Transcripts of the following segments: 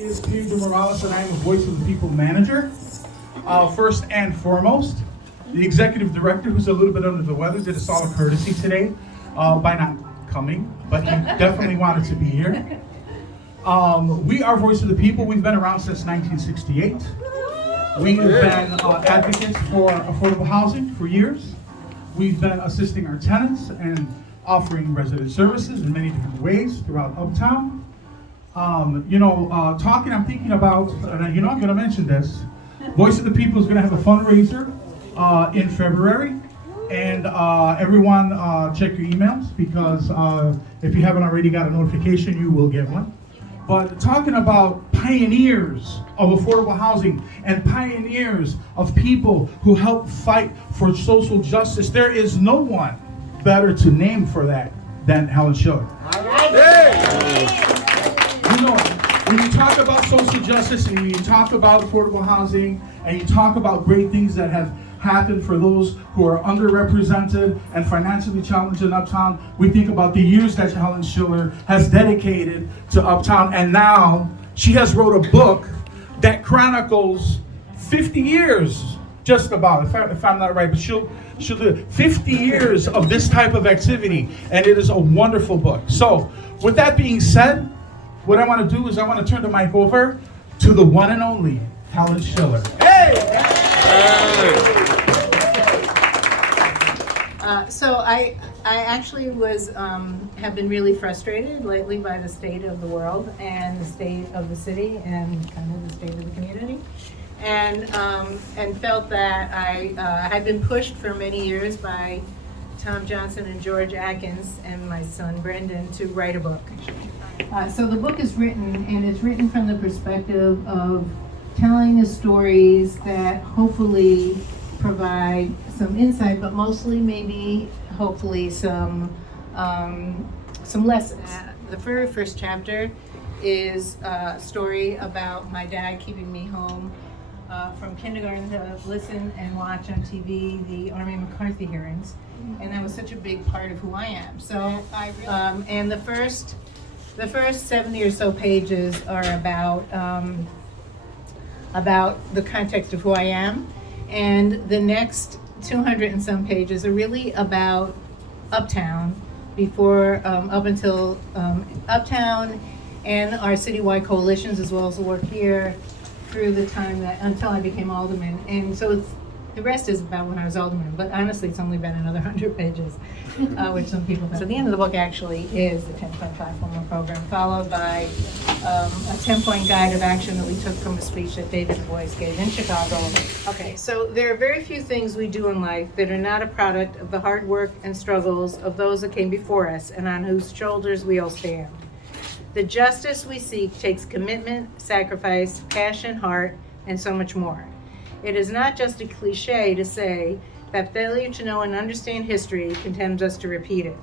is Pedro Morales, and I am a Voice of the People manager. First and foremost, the executive director, who's a little bit under the weather, did us all a courtesy today by not coming, but he definitely wanted to be here. We are Voice of the People. We've been around since 1968. We've been advocates for affordable housing for years. We've been assisting our tenants and offering resident services in many different ways throughout Uptown. I'm thinking about, and I'm going to mention this, Voice of the People is going to have a fundraiser in February. And everyone check your emails, because if you haven't already got a notification, you will get one. But talking about pioneers of affordable housing and pioneers of people who help fight for social justice, there is no one better to name for that than Helen Shiller. When you talk about social justice and you talk about affordable housing and you talk about great things that have happened for those who are underrepresented and financially challenged in Uptown, we think about the years that Helen Shiller has dedicated to Uptown, and now she has wrote a book that chronicles 50 years, just about, if I'm not right, but she'll do 50 years of this type of activity, and it is a wonderful book. So, with that being said, what I want to do is I want to turn the mic over to the one and only Helen Shiller. Hey! So I actually have been really frustrated lately by the state of the world and the state of the city and kind of the state of the community, and felt that I had been pushed for many years by Tom Johnson and George Atkins and my son Brendan to write a book. So the book is written, and it's written from the perspective of telling the stories that hopefully provide some insight, but mostly maybe hopefully some lessons. The very first chapter is a story about my dad keeping me home from kindergarten to listen and watch on TV the Army McCarthy hearings, and that was such a big part of who I am. So and the first 70 or so pages are about the context of who I am, and the next 200 and some pages are really about Uptown before, up until Uptown and our citywide coalitions, as well as the work here through the time until I became alderman. And so the rest is about when I was alderman, but honestly it's only been another 100 pages, which some people think. So the end of the book actually is the 10-point platform program, followed by a 10-point guide of action that we took from a speech that David Du Bois gave in Chicago. Okay, so there are very few things we do in life that are not a product of the hard work and struggles of those that came before us and on whose shoulders we all stand. The justice we seek takes commitment, sacrifice, passion, heart, and so much more. It is not just a cliche to say that failure to know and understand history condemns us to repeat it.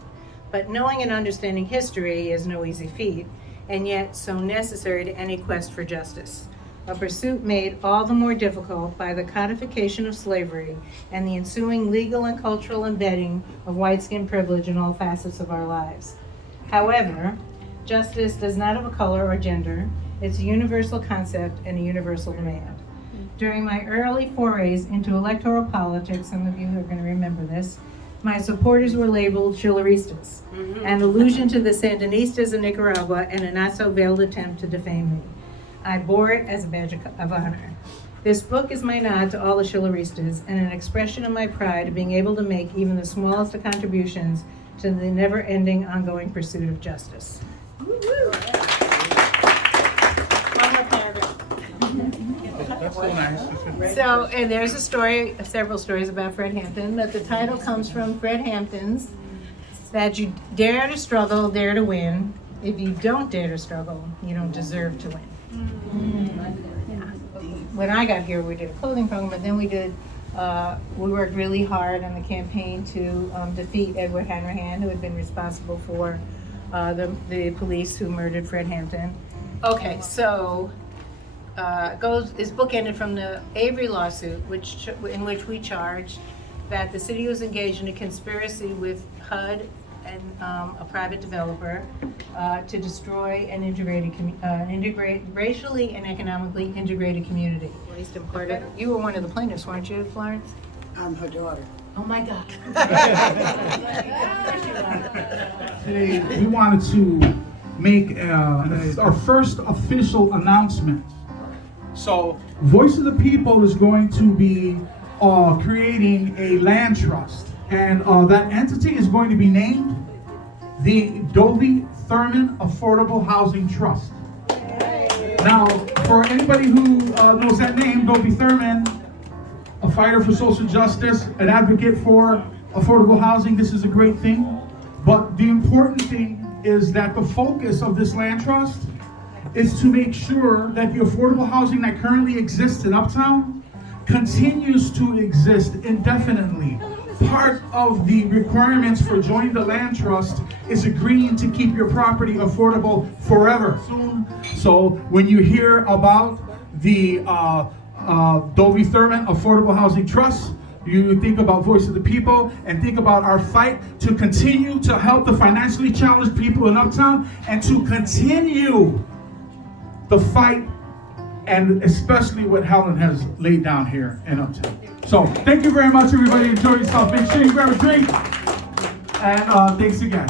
But knowing and understanding history is no easy feat, and yet so necessary to any quest for justice. A pursuit made all the more difficult by the codification of slavery and the ensuing legal and cultural embedding of white-skin privilege in all facets of our lives. However, justice does not have a color or gender. It's a universal concept and a universal demand. During my early forays into electoral politics, some of you are going to remember this, my supporters were labeled Shilleristas, an allusion to the Sandinistas in Nicaragua and a not-so-veiled attempt to defame me. I bore it as a badge of honor. This book is my nod to all the Shilleristas and an expression of my pride of being able to make even the smallest of contributions to the never-ending, ongoing pursuit of justice. That's so nice. So, and there's several stories about Fred Hampton, but the title comes from Fred Hampton's, that you dare to struggle, dare to win. If you don't dare to struggle, you don't deserve to win. When I got here, we did a clothing program, but then we worked really hard on the campaign to defeat Edward Hanrahan, who had been responsible for the police who murdered Fred Hampton. Okay, so his book ended from the Avery lawsuit, in which we charged that the city was engaged in a conspiracy with HUD a private developer to destroy an racially and economically integrated community. You were one of the plaintiffs, weren't you, Florence? I'm her daughter. Oh my God. Today, we wanted to make our first official announcement. So, Voice of the People is going to be creating a land trust, and that entity is going to be named the Dovey Thurman Affordable Housing Trust. Now, for anybody who knows that name, Dovey Thurman, a fighter for social justice, an advocate for affordable housing, this is a great thing. But the important thing is that the focus of this land trust is to make sure that the affordable housing that currently exists in Uptown continues to exist indefinitely. Part of the requirements for joining the land trust is agreeing to keep your property affordable forever. So when you hear about the Dovey Thurman Affordable Housing Trust, you think about Voice of the People and think about our fight to continue to help the financially challenged people in Uptown and to continue the fight, and especially what Helen has laid down here in Uptown. So thank you very much, everybody. Enjoy yourself. Make sure you grab a drink. And thanks again.